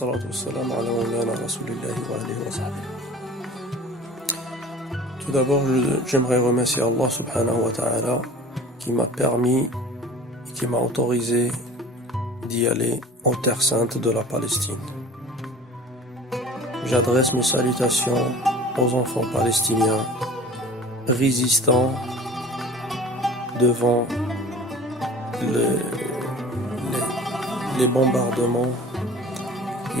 والصلاة والسلام على مولانا Rasulillahi wa alihi wa sahbihi. Tout d'abord, j'aimerais remercier Allah subhanahu wa ta'ala qui m'a permis et qui m'a autorisé d'y aller en terre sainte de la Palestine. J'adresse mes salutations aux enfants palestiniens résistants devant les bombardements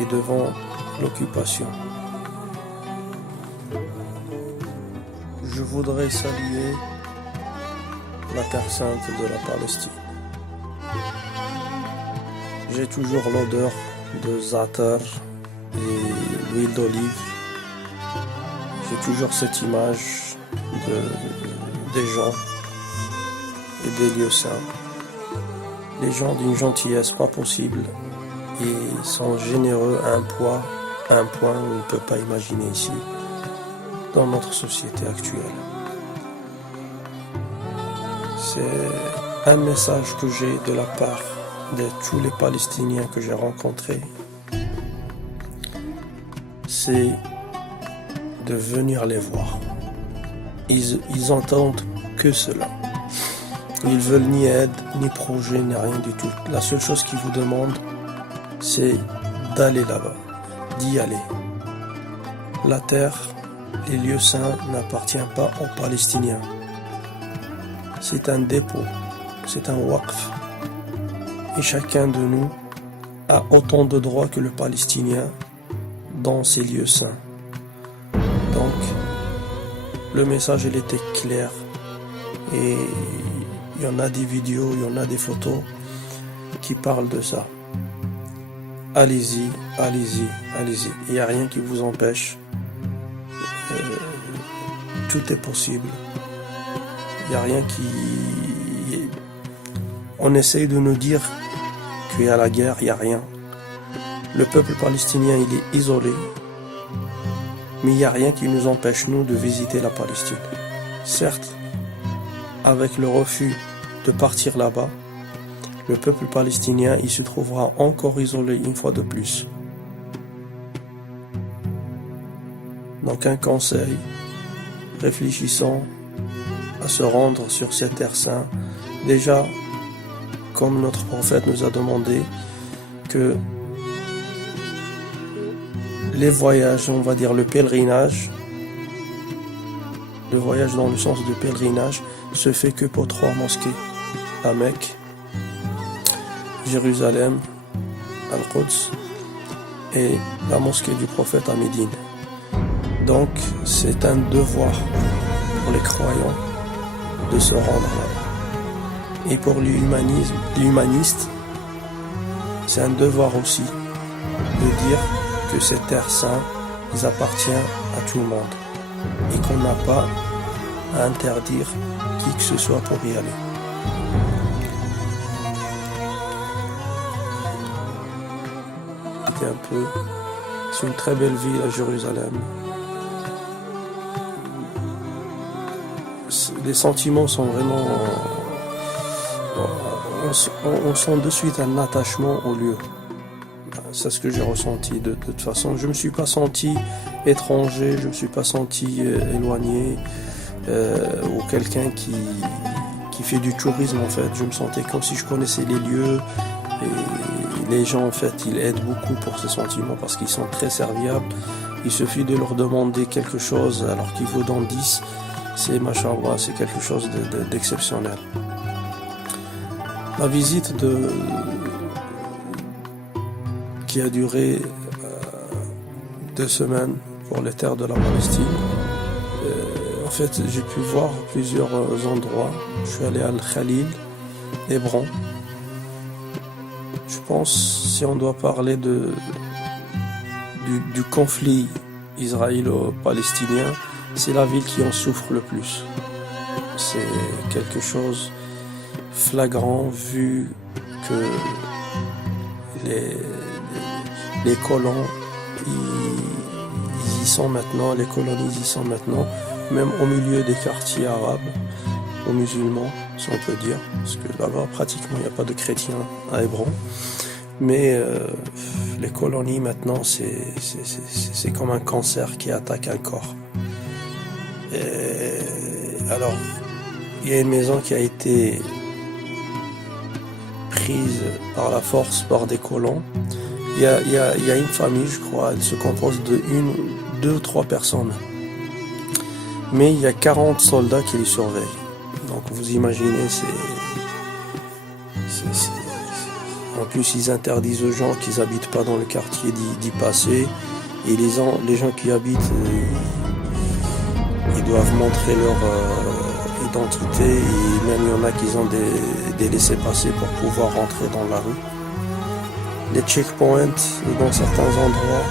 et devant l'occupation. Je voudrais saluer la terre sainte de la Palestine. J'ai toujours l'odeur de za'atar et l'huile d'olive. J'ai toujours cette image des gens et des lieux saints. Les gens d'une gentillesse pas possible et sont généreux à un point où on ne peut pas imaginer ici, dans notre société actuelle. C'est un message que j'ai de la part de tous les Palestiniens que j'ai rencontrés. C'est de venir les voir. Ils entendent que cela. Ils veulent ni aide, ni projet, ni rien du tout. La seule chose qu'ils vous demandent, c'est d'aller là-bas, d'y aller. La terre, les lieux saints n'appartiennent pas aux Palestiniens. C'est un dépôt, c'est un waqf. Et chacun de nous a autant de droits que le Palestinien dans ces lieux saints. Donc, le message, il était clair. Et il y en a des vidéos, il y en a des photos qui parlent de ça. Allez-y, allez-y, allez-y. Il n'y a rien qui vous empêche. Tout est possible. Il n'y a rien qui... On essaye de nous dire qu'il y a la guerre, il n'y a rien. Le peuple palestinien, il est isolé. Mais il n'y a rien qui nous empêche, nous, de visiter la Palestine. Certes, avec le refus de partir là-bas, le peuple palestinien, il se trouvera encore isolé une fois de plus. Donc un conseil, réfléchissons à se rendre sur cette terre sainte. Déjà, comme notre prophète nous a demandé que les voyages, on va dire le pèlerinage dans le sens de pèlerinage, se fait que pour 3 mosquées, à Mecque, Jérusalem, Al-Quds et la mosquée du prophète à Médine. Donc c'est un devoir pour les croyants de se rendre là. Et pour l'humaniste, c'est un devoir aussi de dire que ces terres saintes, ils appartiennent à tout le monde et qu'on n'a pas à interdire qui que ce soit pour y aller. C'est une très belle ville à Jérusalem. Les sentiments sont vraiment... On sent de suite un attachement au lieu. C'est ce que j'ai ressenti de toute façon. Je ne me suis pas senti étranger, je ne me suis pas senti éloigné ou quelqu'un qui fait du tourisme en fait. Je me sentais comme si je connaissais les lieux et les gens en fait ils aident beaucoup pour ces sentiments parce qu'ils sont très serviables. Il suffit de leur demander quelque chose alors qu'ils vous donnent 10. C'est machallah, c'est quelque chose d'exceptionnel. La visite qui a duré 2 semaines pour les terres de la Palestine. En fait, j'ai pu voir plusieurs endroits. Je suis allé à Al-Khalil, Hébron. Je pense, si on doit parler du conflit israélo-palestinien, c'est la ville qui en souffre le plus. C'est quelque chose flagrant vu que les colons ils y sont maintenant, les colonies y sont maintenant, même au milieu des quartiers arabes, aux musulmans, si on peut dire, parce que là-bas pratiquement il n'y a pas de chrétiens à Hébron. Mais les colonies maintenant, c'est comme un cancer qui attaque un corps. Et alors, il y a une maison qui a été prise par la force par des colons. Il y a une famille, je crois, elle se compose de deux ou trois personnes. Mais il y a 40 soldats qui les surveillent. Donc vous imaginez, en plus ils interdisent aux gens qui n'habitent pas dans le quartier d'y passer. Et les gens qui habitent, ils doivent montrer leur identité. Et même il y en a qui ont des laissez-passer pour pouvoir rentrer dans la rue. Les checkpoints dans certains endroits.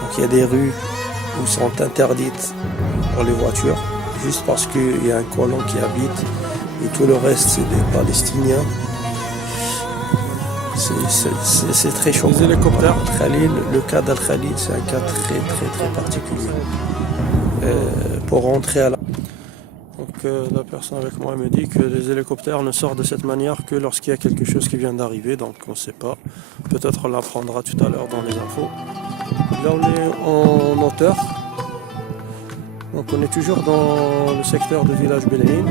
Donc il y a des rues où sont interdites pour les voitures, juste parce qu'il y a un colon qui habite et tout le reste c'est des Palestiniens. C'est très chaud. Les hélicoptères, Khalil, le cas d'Al-Khalil, c'est un cas très très très particulier. Pour rentrer à la... Donc la personne avec moi me dit que les hélicoptères ne sortent de cette manière que lorsqu'il y a quelque chose qui vient d'arriver, donc on ne sait pas. Peut-être on l'apprendra tout à l'heure dans les infos. Là on est en hauteur. Donc on est toujours dans le secteur du village Bel'ain.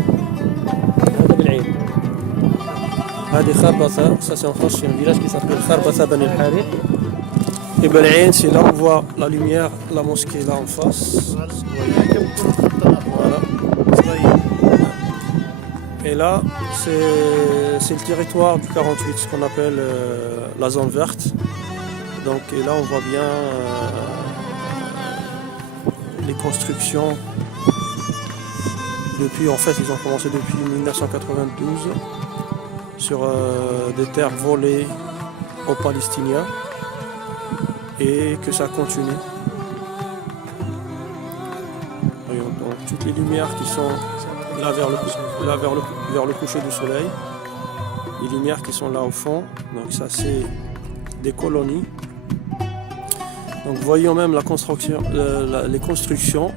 Ça c'est en France, c'est un village qui s'appelle Kharbatha Bani al-Harith. Et Bel'ain, c'est là où on voit la lumière, la mosquée là en face. Voilà. Et là, c'est le territoire du 48, ce qu'on appelle la zone verte. Donc, et là, on voit bien les constructions. En fait, ils ont commencé depuis 1992 sur des terres volées aux Palestiniens et que ça continue. Voyons donc toutes les lumières qui sont là vers le coucher du soleil, les lumières qui sont là au fond, donc ça c'est des colonies. Donc voyons même la construction, les constructions.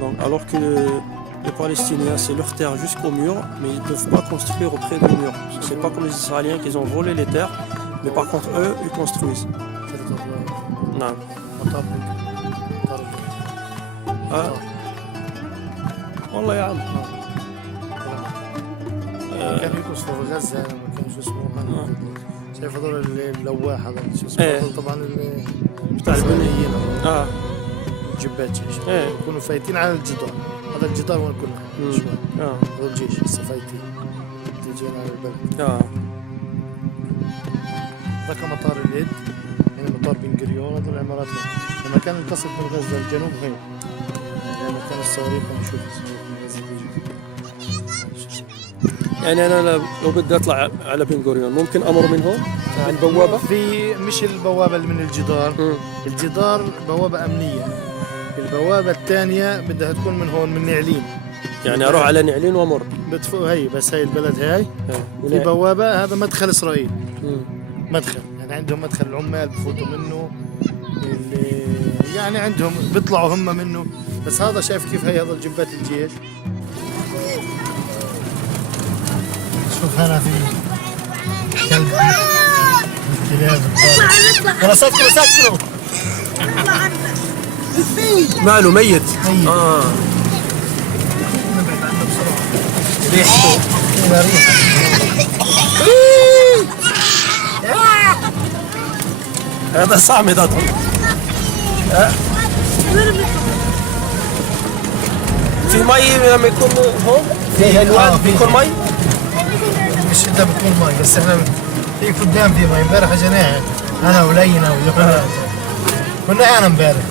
Donc, alors que les Palestiniens c'est leur terre jusqu'au mur, mais ils ne peuvent pas construire auprès du mur. C'est pas comme les Israéliens qui ont volé les terres, mais par contre eux ils construisent. Non. والله يا عم كان يقصفوا في غزه لما كان شو اسمه شايف هذول اللواح هذا شو اسمه طبعا بتاع البنيين الجبات يكونوا فايتين على الجدار. هذا الجدار وين كنا شوي هذول الجيش لسه فايتين تيجينا على البلد. ذاك مطار اليد يعني مطار بن غوريون. هذول العمارات لما كان ينتصف من غزه الجنوب هي لما كان الصواريخ نشوف الصواريخ من غزه تيجي. يعني انا لو بدي اطلع على بن غوريون ممكن امر من هون عند بوابه؟ في مش البوابه اللي من الجدار. الجدار بوابه امنيه. البوابه الثانيه بدها تكون من هون من نعلين. يعني اروح على نعلين وامر هي بس هي البلد هاي في بوابه. هذا مدخل اسرائيل. مدخل يعني عندهم مدخل العمال بفوتوا منه يعني عندهم بيطلعوا هم منه. بس هذا شايف كيف هي هذا جبات الجيش. شوف هنا في كلب الكلاب انا سكره ماله ميت. نبعد عنه بسرعه ريحته هذا صامد هذا. في مي لما يكون هون في الواد بيكون مي. مش انت بتكون مي بس احنا في قدام في مي. امبارح اجينا انا ولينا ويوحنا كنا انا امبارح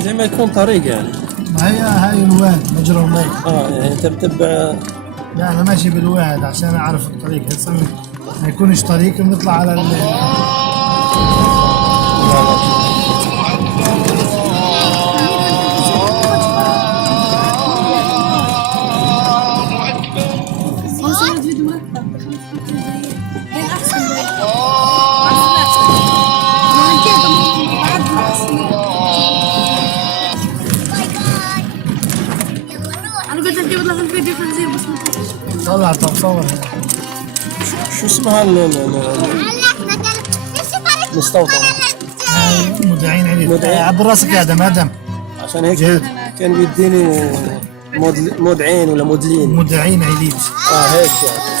زي ما يكون طريق يعني. ما هي هاي الواد مجرى المي. يعني انت بتتبع. لا انا ماشي بالواد عشان اعرف الطريق. هسه ما يكونش طريق بنطلع على طلع. طب صور. شو اسمها المستوطنة؟ مذيعين عليك. عبر راسك يا ادم ادم. عشان هيك جهد. كان بيديني مودعين ولا مودلين. مذيعين عليك. هيك يعني.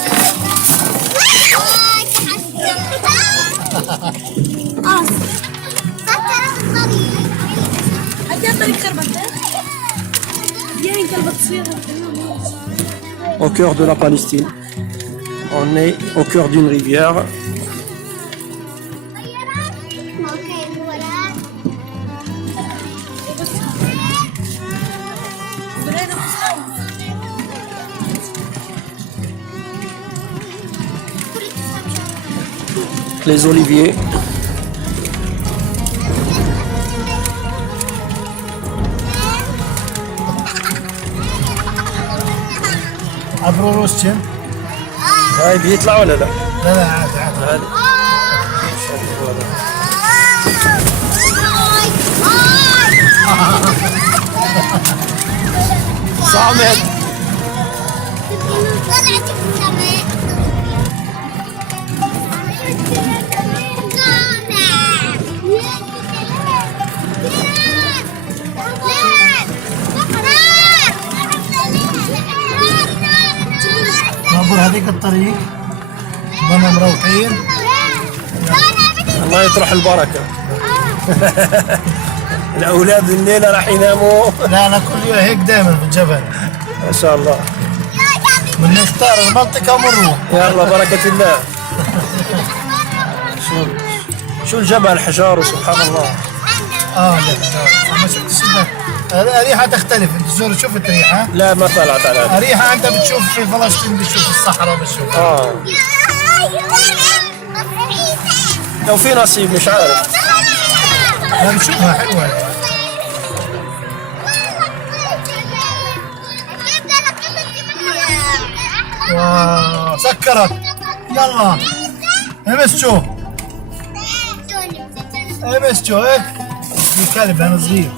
Au cœur de la Palestine. On est au cœur d'une rivière. Les oliviers. عبر روسيا. هاي بيطلع ولا لا؟ لا لا عادي عادي. صامت. نعبر هذيك الطريق وانا مروحين. الله يطرح البركة. الأولاد الليلة راح يناموا. لا أنا كل يوم هيك دائما في الجبل. ما شاء الله. بنختار المنطقة ونروح. يلا بركة الله. شو الجبل حجاره سبحان الله. لا ما شفتش الريحة تختلف. انت شفت ريحة؟ لا ما طلعت على هذا. ريحة انت بتشوف في فلسطين، بتشوف الصحراء، بتشوف لو في نصيب مش عارف. لا بتشوفها حلوة. واو سكرت. يلا امسجو امسجو هيك. في كلب انا صغير.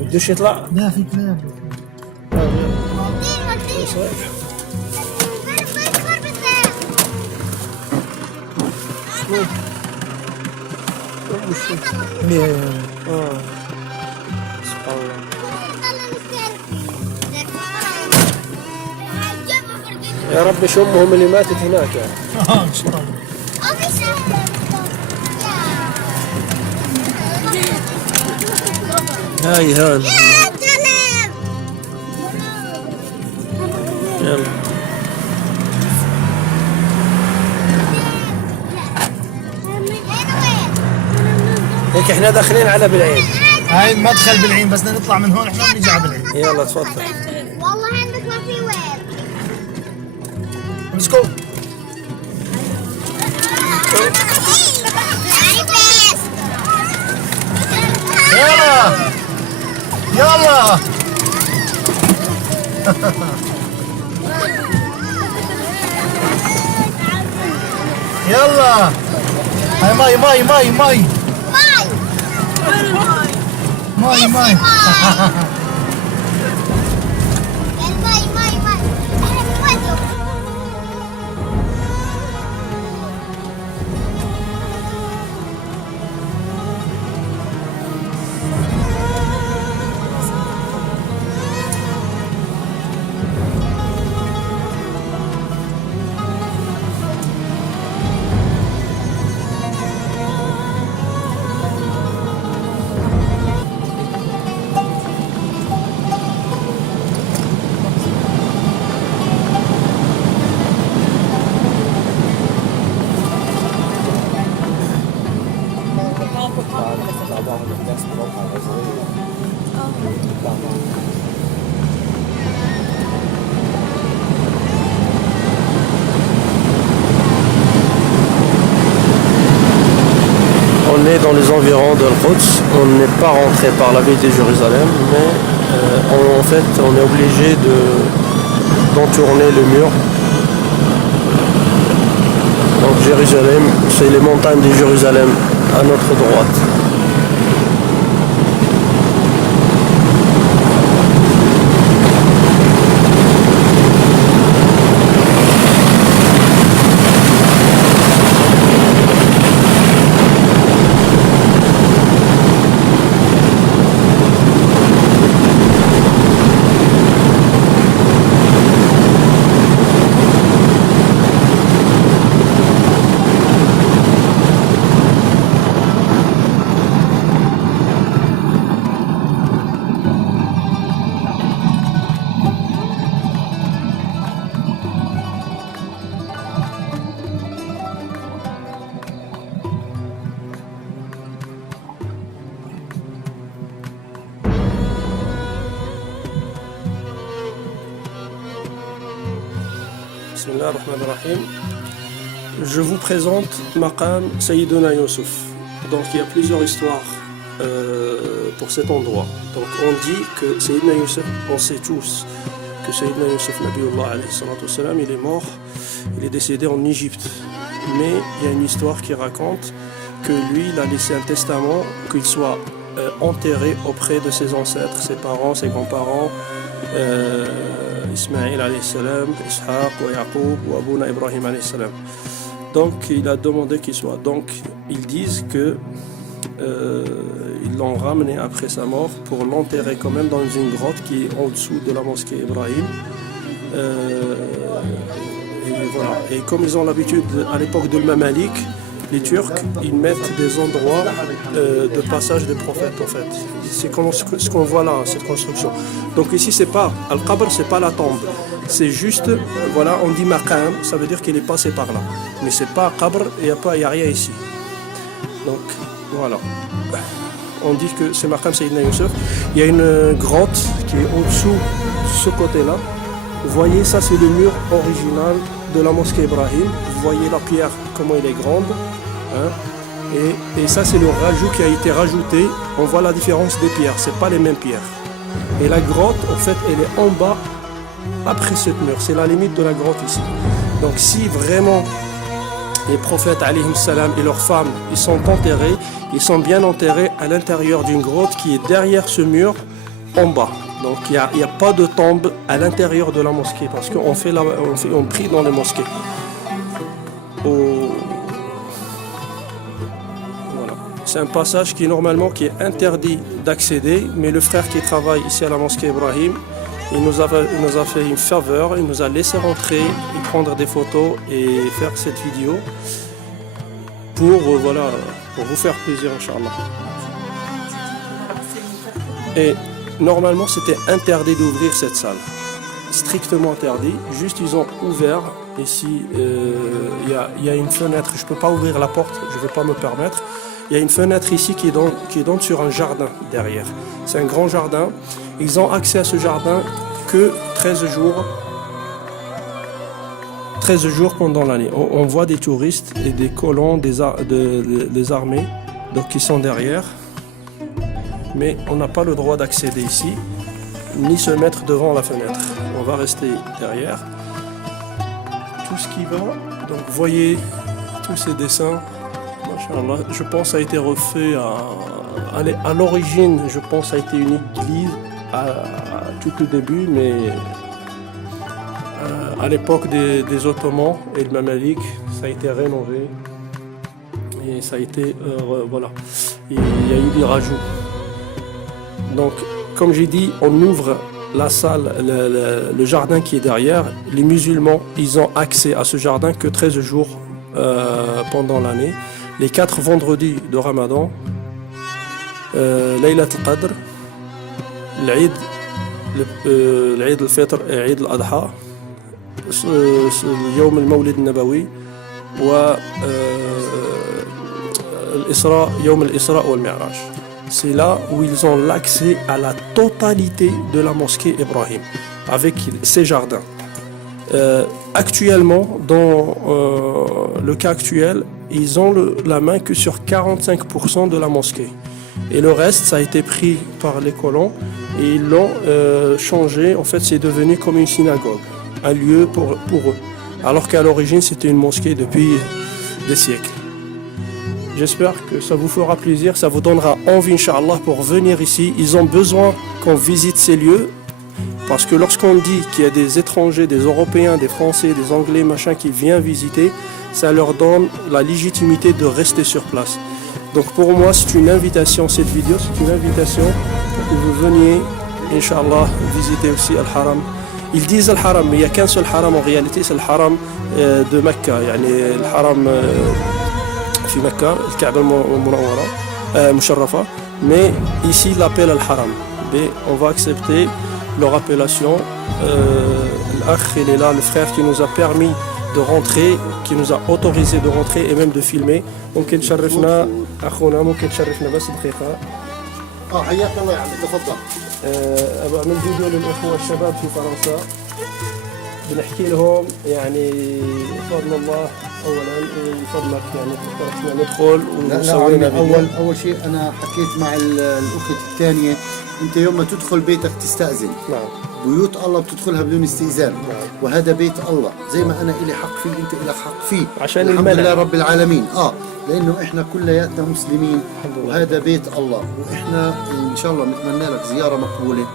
بدوش يطلع؟ لا في كلاب. سبحان الله. يا رب شو امهم اللي ماتت هناك يعني. ان شاء الله. هاي يلا هيك احنا داخلين على بالعين. هاي المدخل بالعين، بس بدنا نطلع من هون احنا بنيجي على بالعين. يلا تفضل. والله عندك ما في وين. ليتس جو. يلا يلا. يلا هاي ماي ماي ماي ماي ماي ماي. On est dans les environs d'Al-Quds, on n'est pas rentré par la ville de Jérusalem, mais en fait on est obligé d'entourner le mur. Donc Jérusalem, c'est les montagnes de Jérusalem à notre droite. Bismillah ar-Rahman ar-Rahim. Je vous présente Maqam Sayyiduna Yusuf. Donc il y a plusieurs histoires pour cet endroit. Donc on dit que Sayyidina Yusuf, on sait tous que Sayyidina Yusuf Nabiullah alayhi salatu wassalam, il est mort, il est décédé en Égypte. Mais il y a une histoire qui raconte que lui, il a laissé un testament qu'il soit enterré auprès de ses ancêtres, ses parents, ses grands-parents, Ismaïl alayhi salam, Ishaq, wa Yaqub, wa Abouna Ibrahim alayhi salam. Donc il a demandé qu'il soit. Donc ils disent que ils l'ont ramené après sa mort pour l'enterrer quand même dans une grotte qui est en dessous de la mosquée Ibrahim. Et voilà. Et comme ils ont l'habitude à l'époque de Mamalik, les Turcs, ils mettent des endroits de passage des prophètes en fait. C'est ce qu'on voit là, cette construction. Donc ici c'est pas Al-Qabr, c'est pas la tombe. C'est juste, voilà, on dit Maqam, ça veut dire qu'il est passé par là. Mais c'est pas Qabr, il n'y a rien ici. Donc voilà. On dit que c'est Maqam Sayyidina Yusuf. Il y a une grotte qui est au-dessous de ce côté-là. Vous voyez, ça c'est le mur original de la mosquée Ibrahim. Vous voyez la pierre, comment elle est grande. Hein? Et ça c'est le rajout qui a été rajouté. On voit la différence des pierres, c'est pas les mêmes pierres. Et la grotte, en fait, elle est en bas, après ce mur. C'est la limite de la grotte ici. Donc si vraiment les prophètes alayhim salam et leurs femmes, ils sont enterrés, ils sont bien enterrés à l'intérieur d'une grotte qui est derrière ce mur, en bas. Donc il n'y a pas de tombe à l'intérieur de la mosquée parce qu'on on prie dans les mosquées. Voilà. C'est un passage qui normalement qui est interdit d'accéder, mais le frère qui travaille ici à la mosquée Ibrahim, il nous a fait une faveur, il nous a laissé rentrer et prendre des photos et faire cette vidéo pour pour vous faire plaisir, Inch'Allah. Et normalement, c'était interdit d'ouvrir cette salle. Strictement interdit. Juste, ils ont ouvert. Ici, il y a une fenêtre. Je ne peux pas ouvrir la porte. Je ne vais pas me permettre. Il y a une fenêtre ici qui donne sur un jardin derrière. C'est un grand jardin. Ils ont accès à ce jardin que 13 jours. 13 jours pendant l'année. On voit des touristes et des colons des armées donc, qui sont derrière. Mais on n'a pas le droit d'accéder ici, ni se mettre devant la fenêtre. On va rester derrière. Tout ce qui va, donc vous voyez tous ces dessins, machallah, je pense que ça a été refait à l'origine, je pense que ça a été une église à tout le début, mais à l'époque des Ottomans et de Mamalik, ça a été rénové. Et ça a été, voilà, il y a eu des rajouts. Donc, comme j'ai dit, on ouvre la salle, le jardin qui est derrière. Les musulmans, ils ont accès à ce jardin que 13 jours pendant l'année. Les 4 vendredis de Ramadan, Laylat al-Qadr, l'Eid al-Fitr et l'Eid al-Adha, Yawm al-Mawlid al-Nabawi, et Yawm al-Isra wal-Mi'raj. c'est là où ils ont l'accès à la totalité de la mosquée Ibrahim, avec ses jardins. Actuellement, dans le cas actuel, ils ont la main que sur 45% de la mosquée. Et le reste, ça a été pris par les colons et ils l'ont changé. En fait, c'est devenu comme une synagogue, un lieu pour eux. Alors qu'à l'origine, c'était une mosquée depuis des siècles. J'espère que ça vous fera plaisir, ça vous donnera envie, Inch'Allah, pour venir ici. Ils ont besoin qu'on visite ces lieux, parce que lorsqu'on dit qu'il y a des étrangers, des Européens, des Français, des Anglais, machin, qui viennent visiter, ça leur donne la légitimité de rester sur place. Donc pour moi, c'est une invitation, cette vidéo, c'est une invitation pour que vous veniez, Inch'Allah, visiter aussi Al-Haram. Ils disent Al-Haram, mais il n'y a qu'un seul Haram en réalité, c'est le Haram de Mecca, يعني الحرم في مكة الكعبة المنورة مشرفة, mais ici il l'appelle Al-Haram. Mais on va accepter leur appellation. L'akh, il est là, le frère qui nous a permis de rentrer, qui nous a autorisé de rentrer et même de filmer. ممكن تشرفنا أخونا, ممكن تشرفنا بس دقيقة. حياك الله يا عمي, تفضل. أبغى أعمل فيديو للأخوة الشباب في فرنسا, بنحكي لهم يعني فضل الله اولا وفضلك, يعني تركنا ندخل وسوينا فيديو. اول شيء انا حكيت مع الاخت الثانيه, انت يوم ما تدخل بيتك تستأذن. نعم. بيوت الله بتدخلها بدون استئذان. نعم. وهذا بيت الله, زي ما انا إلي حق فيه انت إلك حق فيه, عشان الحمد الملك. لله رب العالمين. لانه احنا كلياتنا مسلمين, وهذا بيت الله, واحنا ان شاء الله بنتمنى لك زياره مقبوله.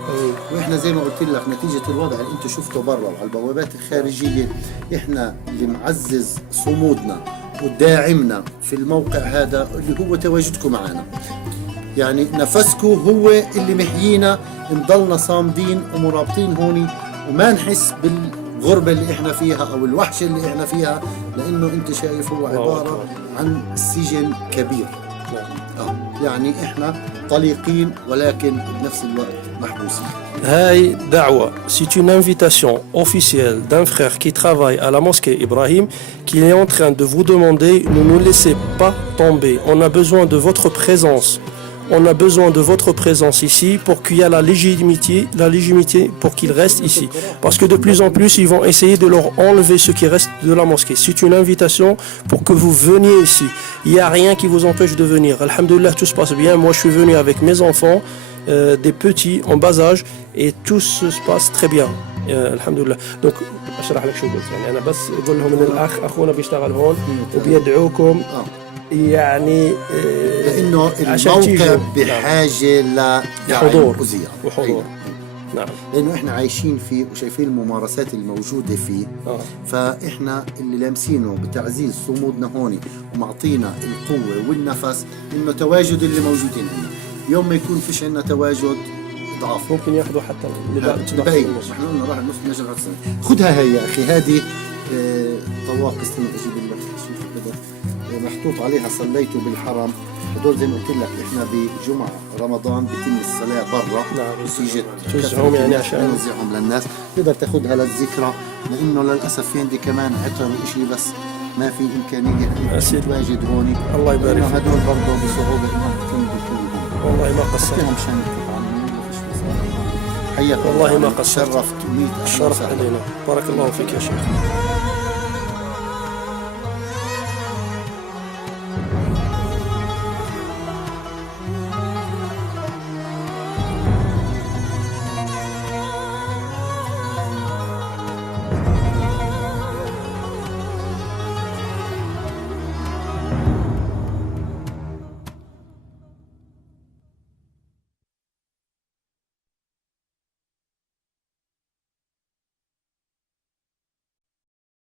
واحنا زي ما قلت لك, نتيجه الوضع اللي انت شفته برا وعلى البوابات الخارجيه, احنا اللي معزز صمودنا وداعمنا في الموقع هذا اللي هو تواجدكم معنا. يعني نفسكم هو اللي محيينا نضلنا صامدين ومرابطين هوني, وما نحس بالغربة اللي احنا فيها او الوحشة اللي احنا فيها, لانه انت شايف هو عبارة عن سجن كبير. يعني احنا طليقين ولكن بنفس الوقت محبوسين. Hey, Da'wa, c'est une invitation officielle d'un frère qui travaille à la mosquée Ibrahim, qui est en train de vous demander, ne nous laissez pas tomber. On a besoin de votre présence. On a besoin de votre présence ici pour qu'il y ait la légitimité pour qu'ils restent ici. Parce que de plus en plus, ils vont essayer de leur enlever ce qui reste de la mosquée. C'est une invitation pour que vous veniez ici. Il n'y a rien qui vous empêche de venir. Alhamdulillah, tout se passe bien. Moi, je suis venu avec mes enfants, des petits en bas âge, et tout se passe très bien. الحمد لله. دونك اشرح لك شو قلت, يعني انا بس اقول لهم ان الاخ اخونا بيشتغل هون وبيدعوكم, يعني لانه الموقع بحاجه لحضور وحضور. نعم. لانه احنا عايشين فيه وشايفين الممارسات الموجوده فيه. فاحنا اللي لامسينه بتعزيز صمودنا هون ومعطينا القوه والنفس انه تواجد اللي موجودين هنا. يوم ما يكون فيش عندنا تواجد ضعف, ممكن ياخذوا حتى الباقي. احنا قلنا راح النص نجم خذها هي يا اخي, هذه طواق, استنى اجيب لك شوف كذا محطوط عليها صليتوا بالحرم. هدول زي ما قلت لك احنا بجمعه رمضان بيتم الصلاه برا. نعم. نتيجه توزعهم, يعني عشان نوزعهم للناس, تقدر تاخذها للذكرى. لانه للاسف في عندي كمان عطر وشيء, بس ما في امكانيه تواجد هون. الله يبارك فيك. هدول برضه بصعوبه انهم يكونوا هون. والله ما قصرت. حياك والله ما قصرت. شرفت وميت. الشرف علينا. بارك الله فيك يا شيخ.